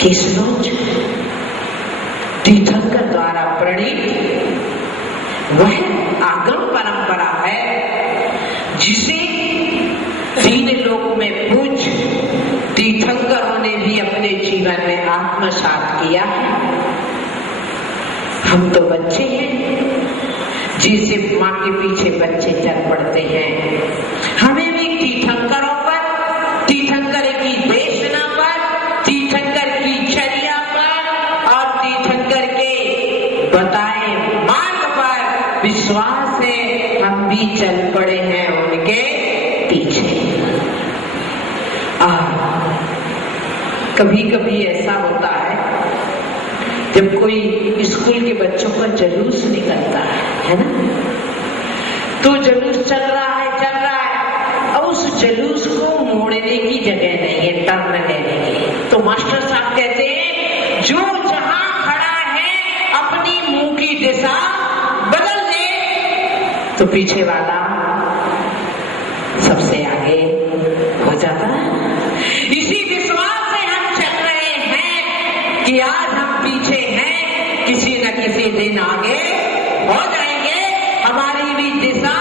केशलोच तीर्थंकर द्वारा प्रणीत वह आगम परंपरा है जिसे तीन लोक में पूज तीर्थंकरों ने भी अपने जीवन में आत्मसात किया है। हम तो बच्चे हैं, जिसे माँ के पीछे बच्चे चल पड़ते हैं। हमें भी तीर्थंकरों पर, तीर्थंकर की देशना पर, तीर्थंकर की चर्या पर और तीर्थंकर के बताए मार्ग पर विश्वास है। हम भी चल पड़े हैं उनके पीछे। कभी कभी ऐसा होता है जब कोई स्कूल के बच्चों का जुलूस निकलता है ना, तो जुलूस चल रहा है और उस जुलूस को मोड़ने की जगह नहीं है, टर्न लेने की। तो मास्टर साहब कहते हैं जो जहां खड़ा है अपनी मुंह की दिशा बदल दे, तो पीछे वाला सबसे आगे हो जाता है। इसी विश्वास से हम चल रहे हैं कि आज हम पीछे हैं, किसी न किसी दिन आगे हो जाएंगे, हमारी भी दिशा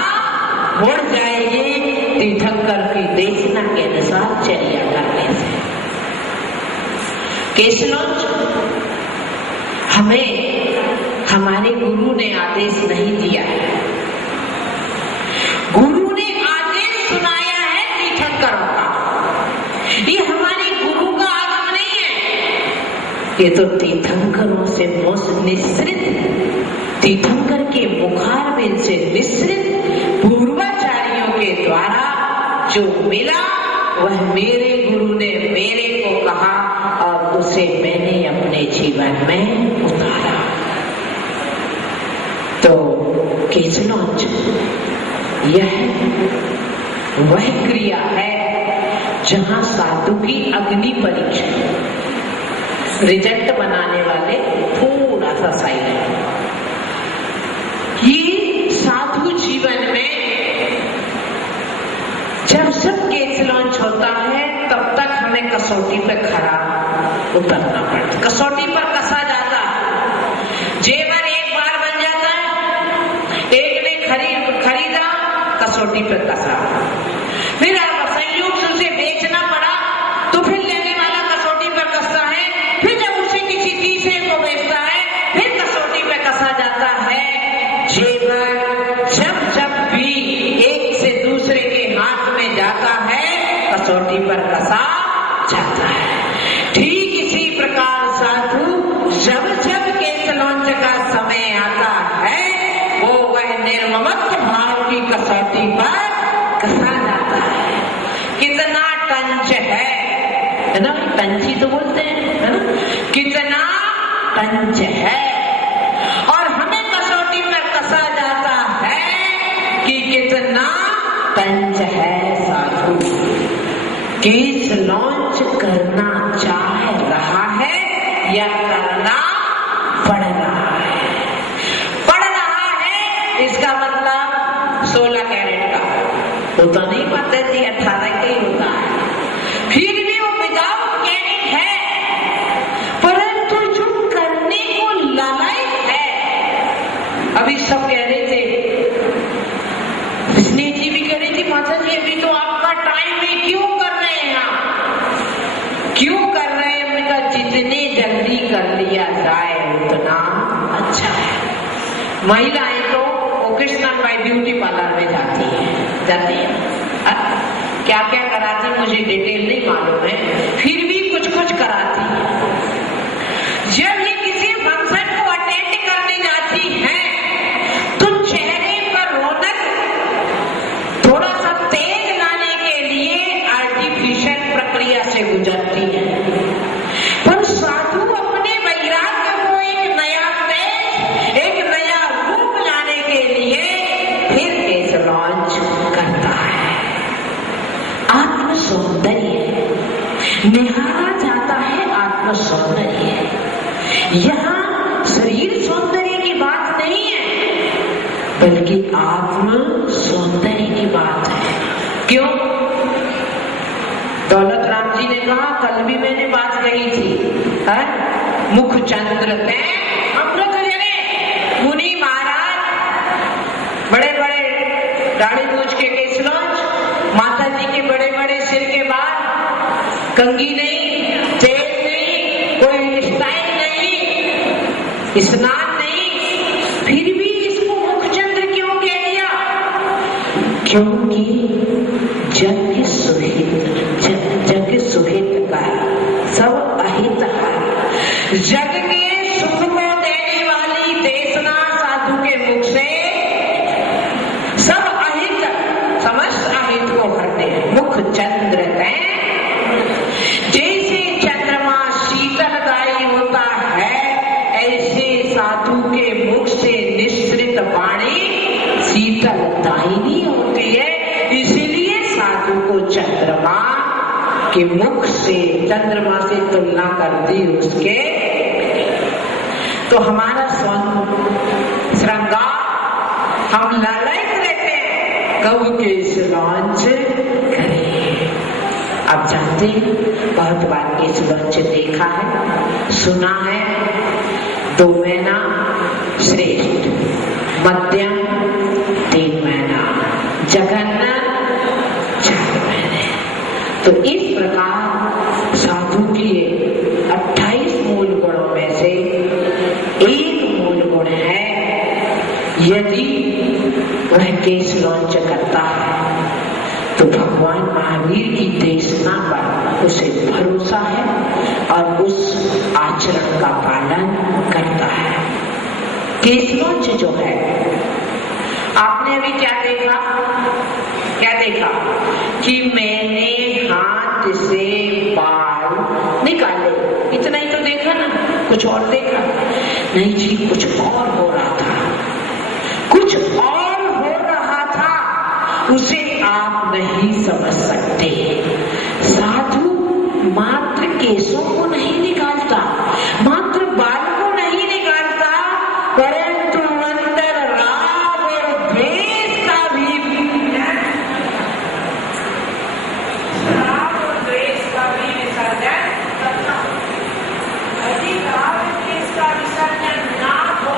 मुड़ जाएगी तीर्थंकर की देशना के अनुसार चर्या करने से। केशलोच हमें हमारे गुरु ने आदेश नहीं दिया है, गुरु ने आदेश सुनाया है तीर्थंकरों का। ये हमारे गुरु का आगम नहीं है, ये तो तीर्थंकरों से निश्रित, तीर्थंकर के मुखारबिंद से निश्रित पूर्वाचार्यों के द्वारा जो मिला वह मेरे गुरु ने मेरे को कहा और उसे मैंने अपने जीवन में उतारा। तो केशलोच यह वह क्रिया है जहां साधु की अग्नि परीक्षा, रिजल्ट बनाने वाले थोड़ा सा साइलेंट। ये साधु जीवन में जब केशलोच होता है तब तक हमें कसौटी पे खड़ा उतरना पड़ता, कसौटी पर कसा जाता है। जेवर एक बार बन जाता है, एक ने खरीदा, कसौटी पे कसा, फिर संयोग से उसे बेचना पड़ा, तो फिर लेने वाला कसौटी पर कसता है, फिर जब उसे किसी तीसरे को बेचता है फिर कसौटी पे कसा जाता है। जेवर जब भी एक से दूसरे के हाथ में जाता है कसौटी पर कसा जाता है। ठीक इसी प्रकार साधु जब केशलोच का समय आता है वो वह निर्ममत्व भाव की कसौटी पर कसा जाता है। कितना टंच है ना, टंची तो बोलते हैं है ना, कितना टंच है। और हमें कसौटी पर कसा जाता है कि कितना टंच है साधु। केशलोच करना चाह रहा है या करना पड़ रहा है? पड़ रहा है इसका मतलब 16 कैरेट का होता नहीं, पता थी 18 का ही होता है, फिर भी वो विदाउट कैरेट है। परंतु जो करने को लायक है, अभी सब कह रहे थे, स्नेह जी भी कह रही थी माता जी अभी तो आपका टाइम है, क्यों कर रहे हैं आप, क्यों कर रहे हैं? उनका जितने जल्दी कर लिया जाए उतना अच्छा है। महिलाएं तो ओकेशनल बाय ब्यूटी पार्लर में जाती है, क्या क्या कराती मुझे डिटेल नहीं मालूम है, फिर भी कुछ कुछ कराती है। जब ये किसी फंक्शन को अटेंड करने जाती है तो चेहरे पर रौनक थोड़ा सा तेज लाने के लिए आर्टिफिशियल प्रक्रिया से गुजरती है। पर साधु अपने वैराग्य को एक नया तेज, एक नया रूप लाने के लिए फिर केशलोच करता है। आत्म सौंदर्य निहारा जाता है, आत्म सौंदर्य। यहाँ शरीर सौंदर्य की बात नहीं है बल्कि आत्म सौंदर्य की बात है। क्यों? दौलत राम जी ने कहा कल भी मैंने बात कही थी, है मुख चंद्र थे अमृत जने। मुनि महाराज बड़े बड़े दाढ़ी मूछ के केसलोच, माता जी के बड़े बड़े सिर के बाल, कंघी नहीं, तेल नहीं, कोई स्टाइल नहीं, स्नान नहीं, फिर भी इसको मुखचंद्र क्यों कह दिया? क्योंकि जग सुहित का सब अहित है। जग के सुख को देने वाली देशना साधु के मुख से सब अहित, समस्त अहित को हरते हैं। मुख चंद्र है, जैसे चंद्रमा शीतलदायी होता है, ऐसे साधु के मुख से निश्रित वाणी शीतलदायिनी होती है। इसलिए साधु को चंद्रमा के मुख से, चंद्रमा से तुलना कर दी उसके। तो हमारा श्रृंगार हम लालच रहते हैं, कब के लॉन्च करें। आप जानते हैं बहुत बार इस लॉन्च देखा है, सुना है। 2 महीना श्रेष्ठ, मध्यम 3 महीना, जघन्य 4 महीने। तो इस प्रकार साधु के 28 मूल गुणों में से एक मूल गुण है, यदि वह केस लॉन्च करता है तो भगवान महावीर की देशना पर उसे भरोसा है और उस आचरण का पालन करता है। केस लॉन्च जो है, आपने अभी क्या देखा कि मैंने हाथ से बाल निकाले, इतना ही तो देखा ना, कुछ और देखा नहीं जी, कुछ और हो रहा था, कुछ और हो रहा था, उसे आप नहीं समझ सकते। साधु मात्र केसों को नहीं निकालता, मात्र बाल को नहीं निकालता, परंतु अंदर राग और द्वेष का भी विसर्जन करना। यदि राग और द्वेष का विसर्जन ना हो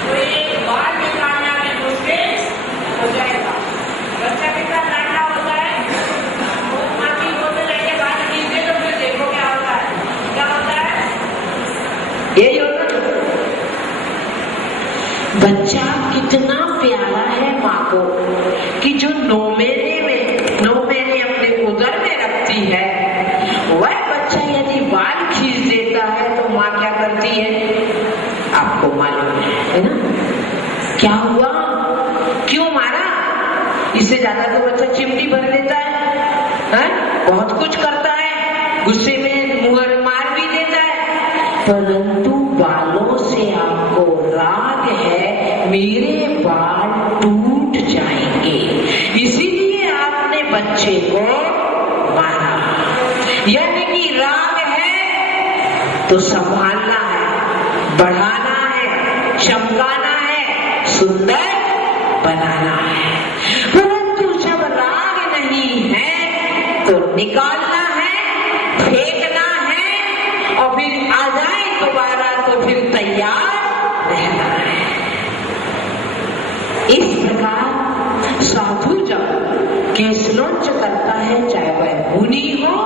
तो एक बाल निकालना भी मुश्किल हो जाएगा। बच्चा कितना लाडला होता है, वो माँ की गोद लेके बाल खींचे तो फिर देखो क्या होता है, क्या होता है, यही होता है। बच्चा कितना प्यारा है माँ को कि जो 9 महीने अपने उदर में रखती है, वह बच्चा यदि बाल खींच देता है तो माँ क्या करती है, आपको मालूम है ना? क्या हुआ, क्यों मारा? इससे ज्यादा तो बच्चा चिमटी भर लेता है? बहुत कुछ करता है, गुस्से में मुहर मार भी देता है, परंतु बालों से आपको राग है, मेरे बाल टूट जाएंगे, इसीलिए आपने बच्चे को मारा। यानी कि राग है तो संभालना है, बढ़ाना है, चमकाना है, सुंदर बनाना है। परंतु जब राग नहीं है तो निकालना है, फेंकना है, और फिर आ जाए दोबारा तो फिर तैयार रहना है। इस प्रकार साधु जब केसलोंच करता है, चाहे वह मुनि हो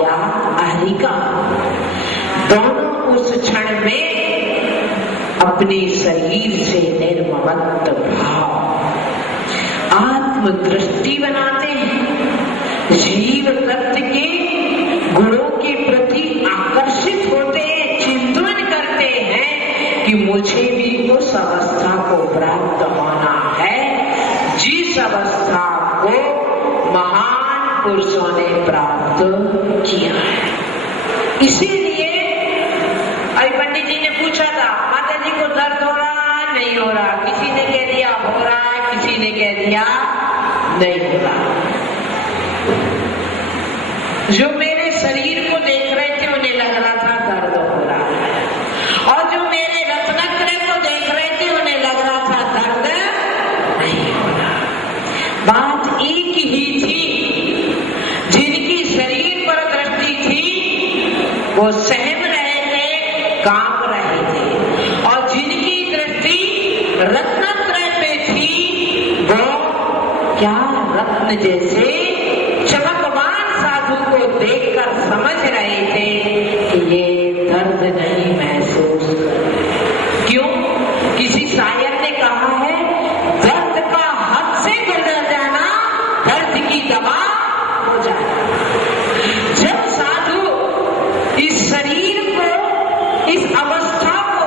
या अहरिका, दोनों उस क्षण में अपने शरीर से निर्ममत्व भाव आत्मदृष्टि बनाते हैं, जीव तत्व के गुणों के प्रति आकर्षित होते हैं, चिंतन करते हैं कि मुझे भी उस अवस्था को प्राप्त होना है जिस अवस्था को महान पुरुषों ने प्राप्त किया है। इसीलिए अभी पंडित जी ने पूछा था, माता जी को दर्द हो रहा नहीं हो रहा, किसी ने कह दिया हो रहा है, किसी ने कह दिया नहीं हो रहा। जो मेरे शरीर को देख रहे थे उन्हें लग रहा था दर्द हो रहा है, और जो मेरे रत्नक्रय को देख रहे थे उन्हें लग रहा था दर्द नहीं हो रहा। बात एक ही थी, जिनकी शरीर पर दृष्टि वो सहम रहे थे, कांप रहे थे, और जिनकी दृष्टि रत्नत्रय पे थी वो क्या रत्न जैसे चमकवान साधु को देखकर समझ रहे थे कि ये दर्द नहीं महसूस कर। क्यों? किसी शायर ने कहा है, दर्द का हद से गुजर जाना दर्द की दवा हो जाए। जब साधु इस शरीर को, इस अवस्था को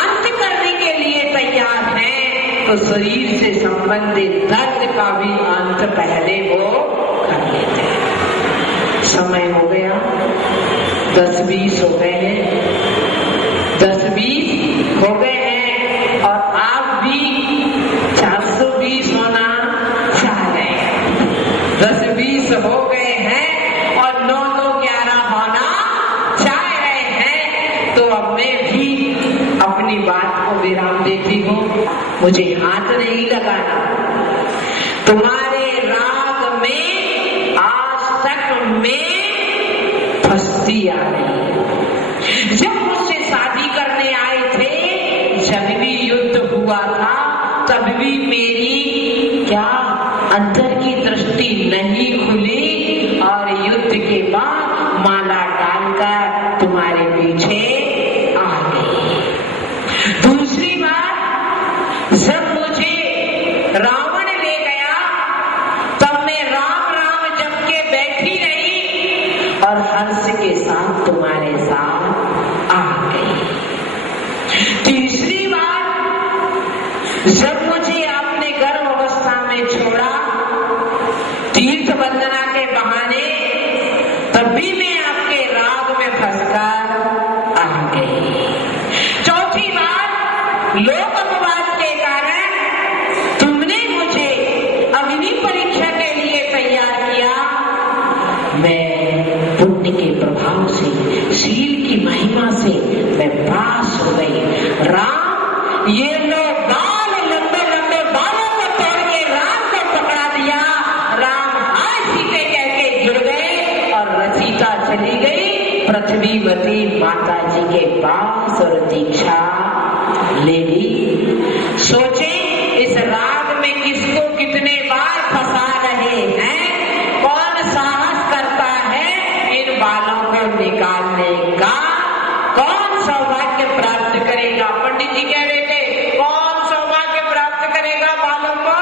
अंत करने के लिए तैयार है, तो शरीर से संबंधित दर्द का भी अंत पहले वो कर लेते हैं। समय हो गया, 10-20 हो गए हैं, 10-20 हो गए हैं, और आप भी 420 होना चाह रहे हैं। 10-20 हो गए हैं और 9-11 होना चाह रहे हैं। तो अब मैं भी अपनी बात को विराम देती हूँ। मुझे हाथ नहीं लगाना। तुम्हारे राग में आज तक मैं फंसती आ रही है। जब मुझसे शादी करने आए थे, जब भी युद्ध हुआ था, तब भी मेरी क्या अंदर की दृष्टि नहीं खुली, और युद्ध के बाद माला डालकर तुम्हारे पीछे आ गई। दूसरी बात, जब मुझे रावण ले गया, तब मैं राम राम जप के बैठी रही और हर्ष के साथ तुम्हारे साथ आ गई। तीसरी बात, जब मुझे आपने गर्भ अवस्था में छोड़ा तीर्थ वंदना के बहाने, तब भी मैं आपके राग में फंसकर आ गई। चौथी बात, लोक अपवाद के कारण तुमने मुझे अग्नि परीक्षा के लिए तैयार किया। मैं पुण्य के प्रभाव से, शील की महिमा से मैं पास हो गई। राम, ये लोग बाल लंबे लंबे बालों को तोड़ के राम को पकड़ा दिया। राम हाय सीते कह के जुड़ गए और रचिता चली गई पृथ्वीवती माता जी के पास और दीक्षा ले ली। सोचे इस राग में किसको कितने बार फंसा रहे हैं, कौन साहस करता है इन बालों को निकालने का, कौन सौभाग्य प्राप्त करेगा। पंडित जी कह रहे थे, कौन सौभाग्य प्राप्त करेगा बालों को?